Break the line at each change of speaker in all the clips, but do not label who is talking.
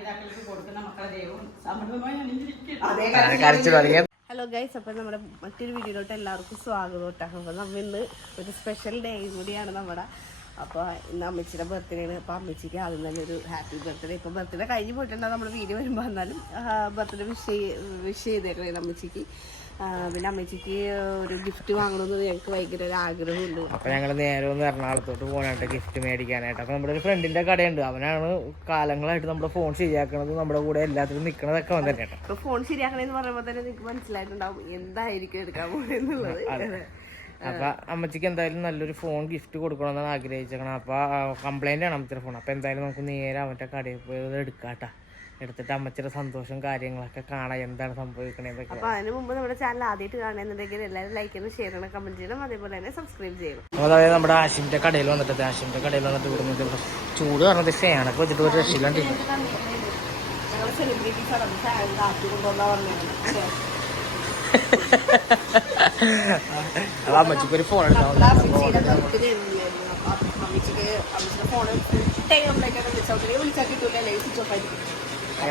മാതാപിതാക്കൾക്ക് കൊടുക്കുന്ന മക്കളെ സമൃദ്ധമായി
ഹലോ ഗൈസ് അപ്പം നമ്മുടെ മറ്റൊരു വീഡിയോയിലോട്ട് എല്ലാവർക്കും സ്വാഗതം കേട്ടോ. അപ്പൊ നമ്മൾ ഇന്ന് ഒരു സ്പെഷ്യൽ ഡേയും കൂടിയാണ് നമ്മുടെ അപ്പോൾ ഇന്ന് അമ്മച്ചിയുടെ ബർത്ത്ഡേ ആണ്. അപ്പോൾ അമ്മച്ചിക്ക് ആദ്യം തന്നെ ഒരു ഹാപ്പി ബർത്ത്ഡേ ഇപ്പോൾ ബർത്ത്ഡേ കഴിഞ്ഞ് പോയിട്ടുണ്ടാകും നമ്മൾ വീഡിയോ വരുമ്പോൾ എന്നാലും ബർത്ത്ഡേ വിഷ് വിഷ് ചെയ്തേക്കണേ അമ്മച്ചിക്ക്. പിന്നെ അമ്മച്ചിക്ക് ഒരു ഗിഫ്റ്റ് വാങ്ങണമെന്ന് ഞങ്ങൾക്ക് ഭയങ്കര ഒരു ആഗ്രഹമുണ്ട്.
അപ്പൊ ഞങ്ങൾ നേരെ ഒന്ന് എറണാകുളത്തോട്ട് പോകാനായിട്ട് ഗിഫ്റ്റ് മേടിക്കാനായിട്ട്. അപ്പൊ നമ്മുടെ ഒരു ഫ്രണ്ടിന്റെ കടയുണ്ട്. അവനാണ് കാലങ്ങളായിട്ട് നമ്മുടെ ഫോൺ ശരിയാക്കണത് നമ്മുടെ കൂടെ എല്ലാത്തിലും നിക്കണതൊക്കെ അവൻ തന്നെ
ഫോൺ ശരിയാക്കണേന്ന് പറയുമ്പോൾ തന്നെ നിങ്ങൾക്ക് മനസ്സിലായിട്ടുണ്ടാവും. എന്തായിരിക്കും എടുക്കാൻ പോകുന്നത്
അപ്പൊ അമ്മച്ചിക്ക് എന്തായാലും നല്ലൊരു ഫോൺ ഗിഫ്റ്റ് കൊടുക്കണമെന്നാണ് ആഗ്രഹിച്ചേക്കണം. അപ്പൊ കംപ്ലൈന്റ് ആണ് അമ്മച്ചിയുടെ ഫോൺ അപ്പൊ എന്തായാലും നമുക്ക് നേരെ അവന്റെ കടയിൽ പോയി എടുക്കാട്ടാ എടുത്തിട്ട് അമ്മച്ചിയുടെ സന്തോഷം കാര്യങ്ങളൊക്കെ കാണാം. എന്താണ് സംഭവിക്കണേ
അപ്പൊ അതിന് മുമ്പ് നമ്മുടെ ചാനൽ ആദ്യമായിട്ട് കാണുന്നുണ്ടെങ്കിൽ എല്ലാവരും ലൈക്ക് ചെയ്യണം ഷെയർ ചെയ്യണം കമന്റ് ചെയ്യണം. അതേപോലെ തന്നെ സബ്സ്ക്രൈബ് ചെയ്യണം.
അതായത് നമ്മുടെ ആശിമിന്റെ കടയിൽ വന്നിട്ട് ആശിമിന്റെ കടയിൽ വന്നിട്ട് ഇവിടെ നിന്ന് ചൂട് പറഞ്ഞത് ഫാനൊക്കെ വെച്ചിട്ട് ഒരു രക്ഷയില്ലാണ്ടില്ല അത് അമ്മച്ചിക്ക് ഒരു ഫോൺ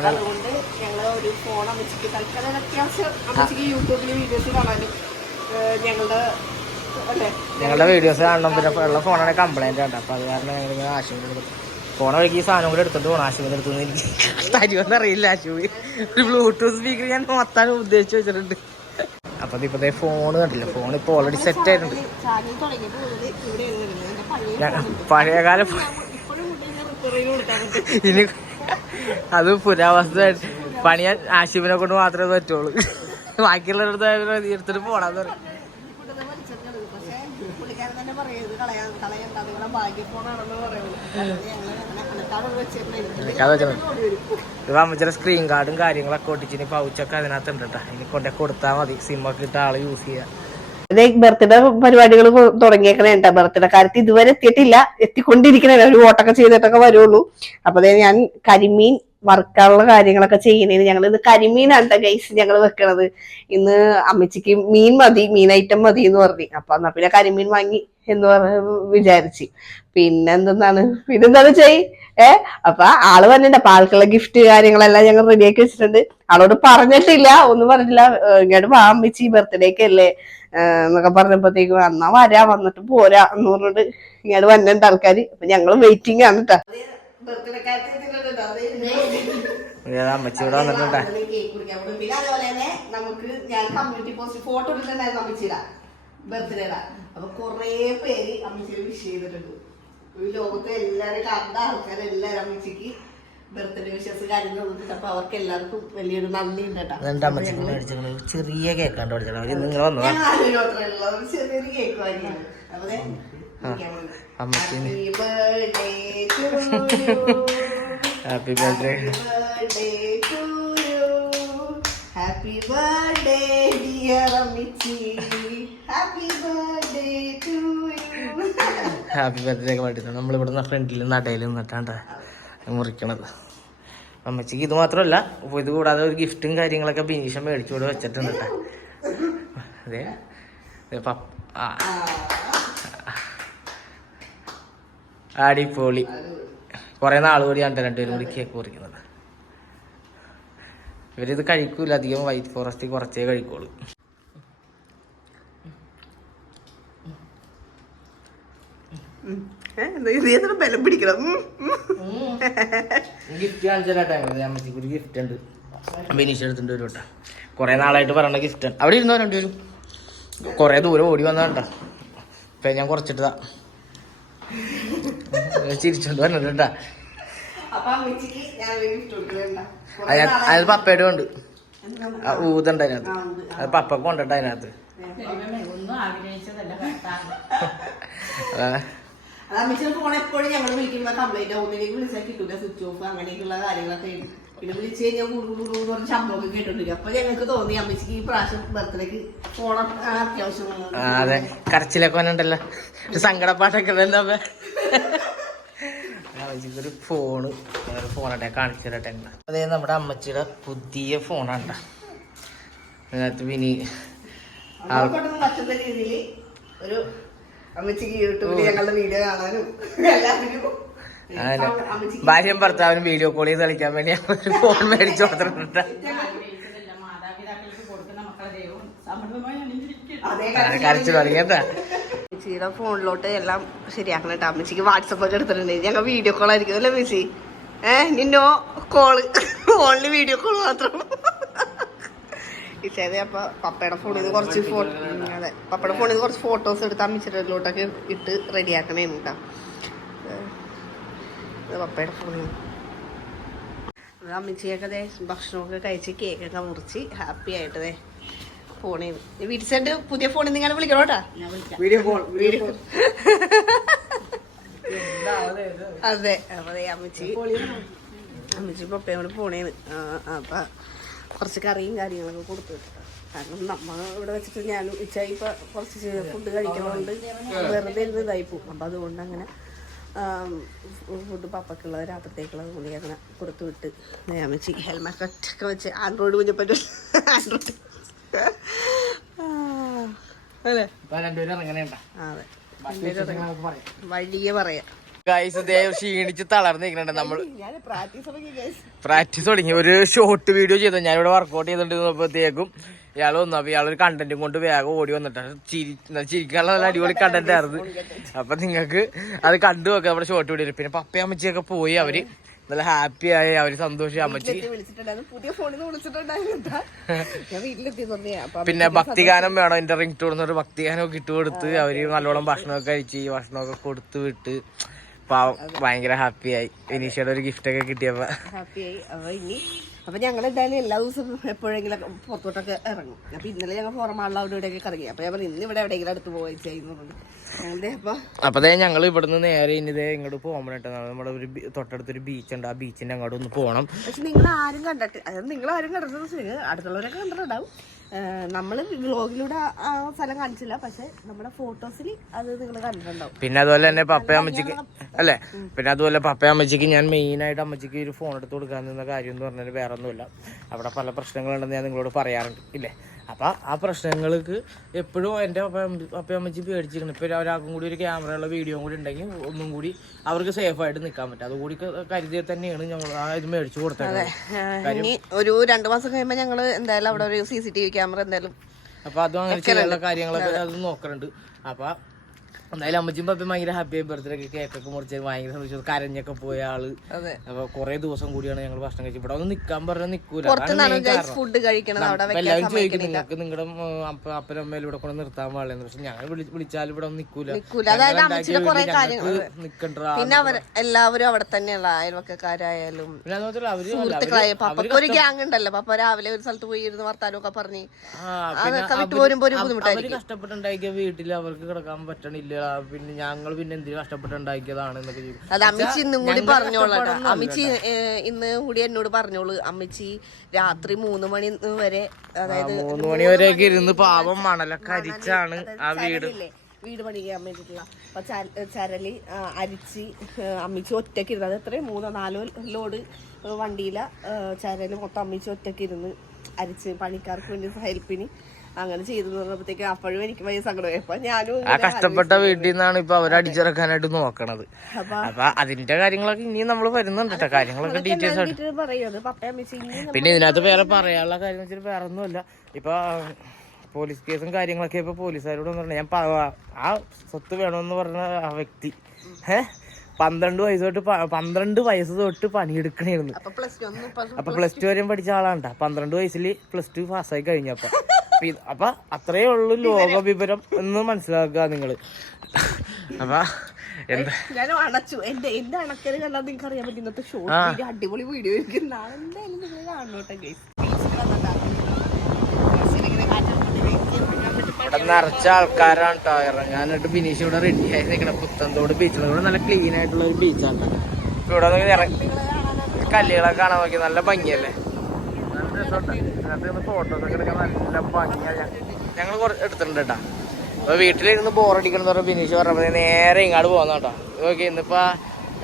അതുകൊണ്ട് ഞങ്ങൾ ഒരു ഫോൺ അമ്മച്ചിക്ക് തൽക്കാലം അത്യാവശ്യം അമ്മച്ചിക്ക് യൂട്യൂബിൽ വീഡിയോസ് കാണാനും ഞങ്ങളുടെ
വീഡിയോസ് കാണണം പിന്നെ ഉള്ള ഫോണാണ് കംപ്ലൈന്റ് ഉണ്ട് അപ്പൊ അത് കാരണം ഞങ്ങൾ ഇങ്ങനെ ആശുപത്രി എടുക്കും ഫോൺ വഴിക്ക് ഈ സാധനം കൂടെ എടുത്തിട്ട് പോകണം ആശുപത്രി എടുത്തു എനിക്ക് തരുമെന്ന് അറിയില്ല ആശുപത്രി ഒരു ബ്ലൂടൂത്ത് സ്പീക്കർ ഞാൻ മൊത്തം ഉദ്ദേശിച്ച് വെച്ചിട്ടുണ്ട് അപ്പൊ ഇപ്പത്തെ ഫോൺ കണ്ടില്ല. ഫോൺ ഇപ്പൊ ഓൾറെഡി സെറ്റ് ആയിട്ടുണ്ട്. പഴയകാല ഇനി അത് പുരാവസ്ഥ പണിയാൻ ആശുപത്രിനെ കൊണ്ട് മാത്രമേ പറ്റുള്ളൂ. ബാക്കിയുള്ളവരുടെ എടുത്തിട്ട് പോടാന്ന് പറയും.
കളയാൻ- കളയണ്ട, നിങ്ങളുടെ ഭാഗ്യഫോണാണെന്ന് പറയുള്ളൂ.
ഇത് സ്ക്രീൻ കാർഡും കാര്യങ്ങളൊക്കെ ഒട്ടിച്ച് ഇനി പൗച്ചൊക്കെ അതിനകത്ത് ഉണ്ട് കേട്ടോ ഇനി കൊണ്ടേ കൊടുത്താൽ മതി. സിമ്മൊക്കെ ഇട്ട ആൾ യൂസ് ചെയ്യാ.
ബർത്ത്ഡേ പരിപാടികൾ തുടങ്ങിയേക്കണേ കേട്ടോ ബർത്ത്ഡേ. കാര്യത്തിൽ ഇതുവരെ എത്തിയിട്ടില്ല. എത്തിക്കൊണ്ടിരിക്കണേ ഒരു വോട്ടൊക്കെ ചെയ്തിട്ടൊക്കെ വരുള്ളൂ. അപ്പൊ ഞാൻ കരിമീൻ വറുക്കാനുള്ള കാര്യങ്ങളൊക്കെ ചെയ്യുന്നതിന് ഞങ്ങൾ ഇത് കരിമീനാണ് ഗൈസ് ഞങ്ങൾ വെക്കണത്. ഇന്ന് അമ്മച്ചിക്ക് മീൻ മതി മീൻ ഐറ്റം മതി എന്ന് പറഞ്ഞു. അപ്പൊ എന്നാ പിന്നെ കരിമീൻ വാങ്ങി എന്ന് പറഞ്ഞ് വിചാരിച്ചു പിന്നെ എന്തെന്നാണ് പിന്നെന്താണ് ചെയ് ഏ അപ്പൊ ആൾ പറഞ്ഞിട്ട് അപ്പൊ ആൾക്കുള്ള ഗിഫ്റ്റ് കാര്യങ്ങളെല്ലാം ഞങ്ങൾ റെഡിയാക്കി വെച്ചിട്ടുണ്ട് ആളോട് പറഞ്ഞിട്ടില്ല ഒന്നും പറഞ്ഞില്ല ഇങ്ങോട്ട് വാ അമ്മച്ചി ബർത്ത്ഡേക്ക് അല്ലേ എന്നൊക്കെ പറഞ്ഞപ്പോഴത്തേക്കും എന്നാ വരാ വന്നിട്ട് പോരാ എന്ന് പറഞ്ഞിട്ട് ഇങ്ങോട്ട് വന്നിട്ട് ആൾക്കാര് അപ്പൊ ഞങ്ങൾ വെയിറ്റിംഗ് ആണ് കേട്ടോ
ഇത് അമ്മച്ചി ഇവിടെ വന്നിട്ടുണ്ട്
നമുക്ക് ഞാൻ കമ്മ്യൂണിറ്റി പോസ്റ്റ് ഫോട്ടോ അമ്മച്ചിയുടെ ബർത്ത്ഡേയുടെ അപ്പൊ കൊറേ പേര് അമ്മച്ചി വിഷ് ചെയ്തിട്ടുണ്ട്. ഈ ലോകത്തെ എല്ലാരും കണ്ട ആൾക്കാരും എല്ലാരും അമ്മച്ചിക്ക് ബർത്ത്ഡേ വിഷസ് കാര്യങ്ങൾ കൊടുത്തിട്ട് അപ്പൊ അവർക്ക് എല്ലാവർക്കും വലിയൊരു നന്ദി ഉണ്ട്
അമ്മച്ചിക്ക് ചെറിയ
കേക്ക് ചെറിയൊരു കേക്ക് വാങ്ങിയാണ് അപ്പൊ ദേ, birthday.
Happy birthday
dear to
happy birthday ഒക്കെ മേടിച്ചത് നമ്മളിവിടുന്ന് ഫ്രണ്ടിൽ നടയിൽ നിന്നിട്ടാണ് മുറിക്കണത്. അമ്മച്ചിക്ക് ഇത് മാത്രമല്ല ഇത് കൂടാതെ ഒരു ഗിഫ്റ്റും കാര്യങ്ങളൊക്കെ ബിനീഷം മേടിച്ചു കൂടെ വെച്ചിട്ടുണ്ട് കേട്ടോ അതെ. ദേ പപ്പ ആ. അടിപൊളി. കുറെ നാൾ കൂടിയാണ് രണ്ടുപേരും കൂടി കേക്ക് മുറിക്കുന്നത്. ഇവരിത് കഴിക്കൂല. അധികം വൈറ്റ് ഫോറസ്റ്റ് കുറച്ചേ കഴിക്കുള്ളൂ.
ഏ, എന്താ ഇത്? എന്തിനാ ബലം പിടിക്കണം.
ഗിഫ്റ്റ് അമ്മച്ചിക്ക് ഒരു ഗിഫ്റ്റ് ഉണ്ട്. ബിനീഷ് എടുത്തിട്ട് വരും കേട്ടോ കുറെ നാളായിട്ട് പറയണ ഗിഫ്റ്റ് അവിടെ ഇരുന്നോ രണ്ടുപേരും കുറെ ദൂരം ഓടി വന്നതാ ഇപ്പൊ ഞാൻ കുറച്ചിട്ടതാ. ചിരിച്ചോണ്ട് വന്നിട്ട് കേട്ടാ അത് പപ്പയുടെ ഉണ്ട്? ഊതുണ്ട് അതിനകത്ത്. അത് പപ്പ കൊണ്ടിട്ട് അതിനകത്ത്.
ഒന്നും ആഗ്രഹിച്ചതല്ല കർത്താവ്
അതാണ്.
അത് അമ്മച്ചിയുടെ ഫോൺ എപ്പോഴും ഞങ്ങൾ വിളിക്കുമ്പോൾ കംപ്ലൈന്റ് ഒന്നിലേക്ക് വിളിച്ചാൽ കിട്ടില്ല സ്വിച്ച് ഓഫ് അങ്ങനെയൊക്കെയുള്ള കാര്യങ്ങളൊക്കെ ഉണ്ട്. പിന്നെ വിളിച്ചു കഴിഞ്ഞാൽ കൂടുതൽ പറഞ്ഞ ശബ്ദമൊക്കെ കേട്ടോണ്ടിരിക്കും അപ്പൊ ഞങ്ങൾക്ക് തോന്നി അമ്മച്ചിക്ക് ഈ പ്രാവശ്യം ബർത്ത്ഡേക്ക് ഫോൺ അത്യാവശ്യം
അതെ. കരച്ചിലൊക്കെ ഉണ്ടല്ലോ സങ്കടപ്പാട്ടൊക്കെ ഉണ്ടല്ലോ ഒരു ഫോണ് ഒരു ഫോണട്ടെ കാണിച്ചു തരട്ടെ അതേ നമ്മുടെ അമ്മച്ചിയുടെ പുതിയ ഫോണാണ്ട അതിനകത്ത്
രീതിയിൽ ഒരു അമ്മച്ചിക്ക് യൂട്യൂബിൽ ഞങ്ങളുടെ വീഡിയോ കാണാനും എല്ലാത്തിനും.
ഭാര്യയും ഭർത്താവിനും വീഡിയോ കോൾ ചെയ്ത് കളിക്കാൻ വേണ്ടി ഒരു ഫോൺ മേടിച്ചു കൊടുത്തിട്ടുണ്ട്. കരച്ചു തുടങ്ങിയതാ
അമ്മച്ചിയുടെ ഫോണിലോട്ട് എല്ലാം ശരിയാക്കണം കേട്ടോ. അമ്മച്ചിക്ക് വാട്സപ്പ് ഒക്കെ എടുത്തിട്ടുണ്ട്. ഞങ്ങൾ വീഡിയോ കോൾ ആയിരിക്കും. അല്ലേ മിസ്സി ഏഹ് നിന്നോ? കോൾ ഓൺലി വീഡിയോ കോൾ മാത്രം. ഇച്ചേത് അപ്പൊ പപ്പയുടെ ഫോണിൽ നിന്ന് കുറച്ച് ഫോട്ടോ അതെ പപ്പയുടെ ഫോണിൽ നിന്ന് കുറച്ച് ഫോട്ടോസ് എടുത്ത് അമ്മിച്ചിട്ടിലോട്ടൊക്കെ ഇട്ട് റെഡിയാക്കണേ കേട്ടോ ഇത് പപ്പയുടെ ഫോണിൽ അത് അമ്മച്ചിയൊക്കെ ദേ ഭക്ഷണമൊക്കെ കഴിച്ച് കേക്കൊക്കെ മുറിച്ച് ഹാപ്പി ആയിട്ട് ദേ ഫോണിൽ വീട്ടിൽ സെൻഡ് പുതിയ ഫോണിൽ നിങ്ങൾ വിളിക്കണോ കേട്ടാ
ഞാൻ വിളിക്കാം.
വീഡിയോ കോൾ
വീഡിയോ അതെ അപ്പൊ അമ്മച്ചി അമ്മച്ചി പപ്പയോട് ഫോണേന്ന് ആ, അപ്പൊ കുറച്ച് കറിയും കാര്യങ്ങളൊക്കെ കൊടുത്തു. കാരണം നമ്മൾ ഇവിടെ വെച്ചിട്ട് ഞാൻ ഉച്ചയായി ഇപ്പൊ കുറച്ച് ഫുഡ് കഴിക്കണോണ്ട് വെറുതെ ഇരുന്ന് ഇതായി പോകും അപ്പം അതുകൊണ്ട് അങ്ങനെ ഫുഡ് പപ്പക്കുള്ളത് രാത്രിത്തേക്കുള്ളത് കൂടി അങ്ങനെ കൊടുത്തു വിട്ട് ഞാൻ വെച്ച് ഹെൽമെറ്റ് ഒക്കെ വെച്ച് ആൻഡ്രോയിഡ് കുഞ്ഞപ്പറ്റ ആൻഡ്രോയിഡ്. അതെ. വഴിയെ പറയാം.
ഗൈസ് ദേവ് ക്ഷീണിച്ച് തളർന്നിരിക്കണുണ്ട് നമ്മൾ
പ്രാക്ടീസ് തുടങ്ങി
ഒരു ഷോർട്ട് വീഡിയോ ചെയ്തു. ഞാനിവിടെ വർക്കൗട്ട് ചെയ്തിട്ടുണ്ടപ്പോഴത്തേക്കും ഇയാൾ വന്നു. അപ്പൊ ഇയാളൊരു കണ്ടന്റും കൊണ്ട് വേഗം ഓടി വന്നിട്ട്. ചിരി ചിരിക്കാനുള്ള നല്ല അടിപൊളി കണ്ടന്റ് ആയിരുന്നു. അപ്പൊ നിങ്ങൾക്ക് അത് കണ്ടു വെക്കാം നമ്മുടെ ഷോർട്ട് വീഡിയോ പിന്നെ പപ്പയും അമ്മച്ചിയൊക്കെ പോയി. അവർ നല്ല ഹാപ്പി ആയി. അവർ സന്തോഷം അമ്മച്ചി പിന്നെ ഭക്തിഗാനം വേണം. എന്റെ റിംഗ് ടൂർന്നൊരു ഭക്തിഗാനം ഒക്കെ ഇട്ട് കൊടുത്ത് അവർ നല്ലോണം ഭക്ഷണമൊക്കെ കഴിച്ച് ഭക്ഷണമൊക്കെ കൊടുത്തു വിട്ട് പാവം ഭയങ്കര ഹാപ്പി ആയി. വിനീഷയുടെ ഒരു ഗിഫ്റ്റ് ഒക്കെ കിട്ടിയപ്പോ
ഹാപ്പി ആയി. അപ്പൊ ഇനി അപ്പൊ ഞങ്ങൾ എന്തായാലും എല്ലാ ദിവസവും എപ്പോഴെങ്കിലും പുറത്തോട്ടൊക്കെ ഇറങ്ങും. അപ്പൊ ഇന്നലെ ഞങ്ങൾ ഫോറമാളിൽ അവിടെ ഇവിടെയൊക്കെ കറങ്ങി. അപ്പൊ ഞാൻ ഇന്ന് ഇവിടെ എവിടെയെങ്കിലും അടുത്ത് പോയി ചെയ്യുന്നുണ്ട് ഞങ്ങളുടെ അപ്പൊ
അപ്പൊ ദേ ഞങ്ങൾ ഇവിടുന്ന് നേരെ ഇനി ഇതേ ഇങ്ങോട്ട് പോകാൻ വേണ്ടിട്ട് നമ്മുടെ ഒരു തൊട്ടടുത്ത് തൊട്ടടുത്തൊരു ബീച്ച് ഉണ്ട്. ആ ബീച്ചിന്റെ അങ്ങോട്ട് ഒന്ന് പോകണം
പക്ഷെ നിങ്ങൾ ആരും കണ്ടിട്ട് അതായത് നിങ്ങൾ ആരും കണ്ടിട്ട് അടുത്തുള്ളവരൊക്കെ കണ്ടിട്ടുണ്ടാവും. നമ്മൾ വ്ലോഗിലൂടെ ആ സ്ഥലം കാണിച്ചില്ല പക്ഷെ നമ്മുടെ ഫോട്ടോസിൽ അത് നിങ്ങൾ കണ്ടിട്ടുണ്ടാവും.
പിന്നെ അതുപോലെ തന്നെ പപ്പ അമ്മച്ചിക്ക് അല്ലേ? പിന്നെ അതുപോലെ പപ്പ അമ്മച്ചിക്ക് ഞാൻ മെയിൻ ആയിട്ട് അമ്മച്ചിക്ക് ഒരു ഫോൺ എടുത്ത് കൊടുക്കാൻ നിന്ന കാര്യം എന്ന് പറഞ്ഞാൽ വേറെ ഒന്നുമില്ല അവിടെ പല പ്രശ്നങ്ങളുണ്ടെന്ന് ഞാൻ നിങ്ങളോട് പറയാറുണ്ട്. ഇല്ലേ? അപ്പൊ ആ പ്രശ്നങ്ങൾക്ക് എപ്പോഴും എന്റെ അപ്പ പപ്പ അമ്മച്ചി പേടിച്ചിരിക്കണം ഇപ്പൊ ഒരാൾക്കും കൂടി ഒരു ക്യാമറയുള്ള വീഡിയോ കൂടി ഉണ്ടെങ്കിൽ ഒന്നും കൂടി അവർക്ക് സേഫ് ആയിട്ട് നിൽക്കാൻ പറ്റും. അതുകൂടി കരുതി തന്നെയാണ് ഞങ്ങൾ ആ ഇത് മേടിച്ചു കൊടുത്തത്.
ഇനി ഒരു രണ്ടു മാസം കഴിയുമ്പോൾ ഞങ്ങൾ എന്തായാലും അവിടെ ഒരു C C T V camera എന്തായാലും
അപ്പൊ അതും അങ്ങനെ ചെയ്യാനുള്ള കാര്യങ്ങളൊക്കെ അത്. നോക്കുന്നുണ്ട് അപ്പൊ എന്തായാലും അമ്മച്ചിയും പപ്പയും ഭയങ്കര ഹാപ്പി ബർത്ത്ഡേ കേക്കൊക്കെ മുറിച്ച് ഭയങ്കര സന്തോഷം. കരഞ്ഞൊക്കെ പോയ
ആൾ.
അപ്പൊ കുറെ ദിവസം കൂടിയാണ് ഞങ്ങൾ ഭക്ഷണം കഴിച്ചത്. ഇവിടെ ഒന്ന് നിക്കാൻ പറഞ്ഞാൽ നിക്കൂല.
ഫുഡ് കഴിക്കണം
എല്ലാവരും ചോദിക്കും നിങ്ങൾക്ക് നിങ്ങളുടെ അപ്പനും അമ്മയിലും ഇവിടെ കൊണ്ട് നിർത്താൻ പാടില്ലെന്ന്. പക്ഷെ ഞങ്ങൾ വിളിച്ചാലും ഇവിടെ ഒന്നും നിക്കൂല. നിക്കണ്ട
പിന്നെ അവർ എല്ലാവരും അവിടെ തന്നെയുള്ള അയൽവക്കക്കാരായാലും അവർ ഒരു ഗ്യാങ് ഉണ്ടല്ലോ. പപ്പ രാവിലെ ഒരു സ്ഥലത്ത് പോയി ഇരുന്ന് വർത്താനമൊക്കെ പറഞ്ഞ് അതൊക്കെ വിട്ടു വരുമ്പോ ഒരു ബുദ്ധിമുട്ടായിരിക്കും.
കഷ്ടപ്പെട്ടുണ്ടാക്കിയ വീട്ടിൽ അവർക്ക് കിടക്കാൻ പറ്റണില്ല. പിന്നെ ഞങ്ങൾ പിന്നെ എന്തിനു കഷ്ടപ്പെട്ടുണ്ടാക്കിയതാണ് എന്നൊക്കെ ചോദിക്കും.
അത് അമ്മച്ചി ഇന്നും കൂടി പറഞ്ഞോളൂ അമ്മച്ചി ഇന്ന് കൂടി എന്നോട് പറഞ്ഞോളൂ. അമ്മച്ചി രാത്രി മൂന്ന് മണി വരെ അതായത്
മൂന്ന് മണി വരെയൊക്കെ ഇരുന്ന് പാവം മണലൊക്കെ അരിച്ചാണ് ആ വീട്?
വീട് പണിക്കാൻ വേണ്ടിയിട്ടുള്ള. അപ്പൊ ചരലി അരിച്ച് അമ്മിച്ച് ഒറ്റയ്ക്ക് ഒറ്റയ്ക്ക് ഇരുന്ന് അത് എത്രയും മൂന്നോ നാലോ ലോഡ് വണ്ടിയില ചരൽ മൊത്തം അമ്മിച്ച് ഒറ്റയ്ക്ക് ഇരുന്ന് അരിച്ച് പണിക്കാർക്ക് വേണ്ടി ഹെൽപ്പിന് അങ്ങനെ ചെയ്തു പറഞ്ഞപ്പോഴത്തേക്ക് അപ്പോഴും എനിക്ക് വലിയ സങ്കടമായി. അപ്പൊ ഞാനും
ആ കഷ്ടപ്പെട്ട വീട്ടിൽ നിന്നാണ് ഇപ്പൊ അവർ അടിച്ചിറക്കാനായിട്ട് നോക്കണത്.
അപ്പൊ
അതിന്റെ കാര്യങ്ങളൊക്കെ ഇനിയും നമ്മൾ വരുന്നുണ്ട് കേട്ടോ കാര്യങ്ങളൊക്കെ ഡീറ്റെയിൽസ്
ആണ്
പിന്നെ ഇതിനകത്ത് വേറെ പറയാനുള്ള കാര്യം വെച്ചാൽ വേറെ ഒന്നുമില്ല ഇപ്പൊ പോലീസ് കേസും കാര്യങ്ങളൊക്കെ ഇപ്പൊ പോലീസുകാരോട് പറഞ്ഞു ഞാൻ ആ സ്വത്ത് വേണമെന്ന് പറഞ്ഞ ആ വ്യക്തി ഏഹ് പന്ത്രണ്ട് വയസ്സ് തൊട്ട് പന്ത്രണ്ട് വയസ്സ് തൊട്ട് പണിയെടുക്കണേന്ന്.
അപ്പൊ പ്ലസ് ടു
വരെയും പഠിച്ച ആളാണ്ട പന്ത്രണ്ട് വയസ്സിൽ പ്ലസ് ടു പാസ്സായി കഴിഞ്ഞപ്പോ അപ്പൊ ഇത്- അപ്പൊ അത്രേ ഉള്ളൂ ലോക വിവരം എന്ന് മനസ്സിലാക്കുക നിങ്ങൾ. അപ്പൊ എന്താ?
ഞാൻ അണച്ചു. എന്റെ എന്റെ അണക്കൽ കണ്ടാൽ നിങ്ങൾക്ക് അറിയാൻ പറ്റും ഇന്നത്തെ ഷോർട്ട് വീഡിയോ അടിപൊളി വീഡിയോ എനിക്ക് നാളെ എന്തായാലും നിങ്ങൾ കാണണോട്ടെ ഗൈസ്
ഇവിടെ നിറച്ച ആൾക്കാരാണ് കേട്ടോ ഇറങ്ങാനായിട്ട് ബിനീഷ് ഇവിടെ റെഡി ആയി നിൽക്കണം പുത്തന്തോട് ബീച്ചിൽ ഇവിടെ നല്ല ക്ലീൻ ആയിട്ടുള്ള ഒരു ബീച്ചാണ് ഇവിടെ കല്ലുകളൊക്കെ കാണാൻ നോക്കി. നല്ല ഭംഗിയല്ലേ? നല്ല രസമുണ്ട്. ഇതിനകത്ത് ഫോട്ടോസ് ഒക്കെ എടുക്കാൻ നല്ല ഭംഗിയാണ് ഞങ്ങൾ എടുത്തിട്ടുണ്ട് കേട്ടോ അപ്പൊ വീട്ടിലിരുന്ന് ബോറടിക്കണം എന്ന് പറഞ്ഞ ബിനീഷ് പറഞ്ഞപ്പോൾ നേരെ ഇങ്ങോട്ട് പോകുന്ന കേട്ടോ ഓക്കെ ഇന്നിപ്പോ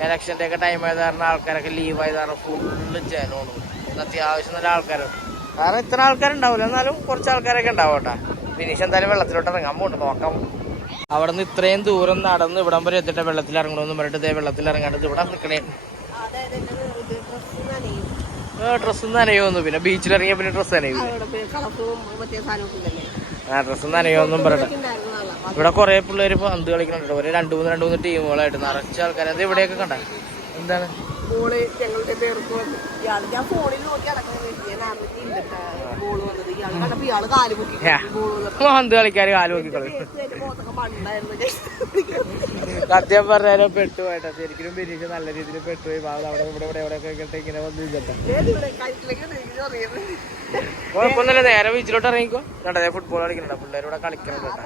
ഇലക്ഷന്റെ ഒക്കെ ടൈം ആയത് കാരണം ആൾക്കാരൊക്കെ ലീവ് ആയത് കാരണം ഫുള്ള് ജനമാണ്. ഇന്ന് അത്യാവശ്യം നല്ല ആൾക്കാരുണ്ട്. കാരണം ഇത്ര ആൾക്കാരുണ്ടാവില്ല എന്നാലും കുറച്ച് ആൾക്കാരൊക്കെ ഉണ്ടാവും കേട്ടോ ബിനീഷ് എന്തായാലും വെള്ളത്തിലോട്ട് ഇറങ്ങാൻ പോകണ്ട നോക്കാം. അവിടെ നിന്ന് ഇത്രയും ദൂരം നടന്ന് ഇവിടം വരെ എത്തിയിട്ട് വെള്ളത്തിൽ ഇറങ്ങണമെന്ന് പറഞ്ഞിട്ട് ഇതേ വെള്ളത്തിൽ ഇറങ്ങാണ്ട് ഇവിടെ നിൽക്കണേ ഡ്രസ്സ് നനയോന്നു പിന്നെ ബീച്ചിൽ ഇറങ്ങിയ പിന്നെ ഡ്രസ്സ് നനയും ആ ഡ്രസ്സ് നനയോന്നും പറയട്ടെ ഇവിടെ കുറെ പിള്ളേര് പന്ത് കളിക്കുന്നുണ്ട് ഒരു രണ്ട് മൂന്ന് രണ്ടു മൂന്ന് ടീമുകളായിട്ട് നിറച്ച ആൾക്കാർ അത് ഇവിടെയൊക്കെ കണ്ട? എന്താണ്?
ബോൾ ഞങ്ങളുടെ പേർക്ക് വന്നു? ഇയാൾ ഞാൻ ഫോണിൽ നോക്കി ഇയാൾ
കളിക്കാർ കാൽ നോക്കിക്കളി സത്യം പറഞ്ഞാലും പെട്ടുപോയിട്ടാ ശരിക്കും ബിനീഷ് നല്ല രീതിയിൽ പെട്ടുപോയി. അവിടെ ഇവിടെ ഇവിടെ ഇവിടെ ഒക്കെ ഇങ്ങനെ വന്ന് കുഴപ്പമൊന്നുമില്ല നേരെ വീച്ചിലോട്ട് ഇറങ്ങിക്കോ. രണ്ടേ ഫുട്ബോൾ കളിക്കണ്ട പിള്ളേർ കളിക്കണം കേട്ടോ.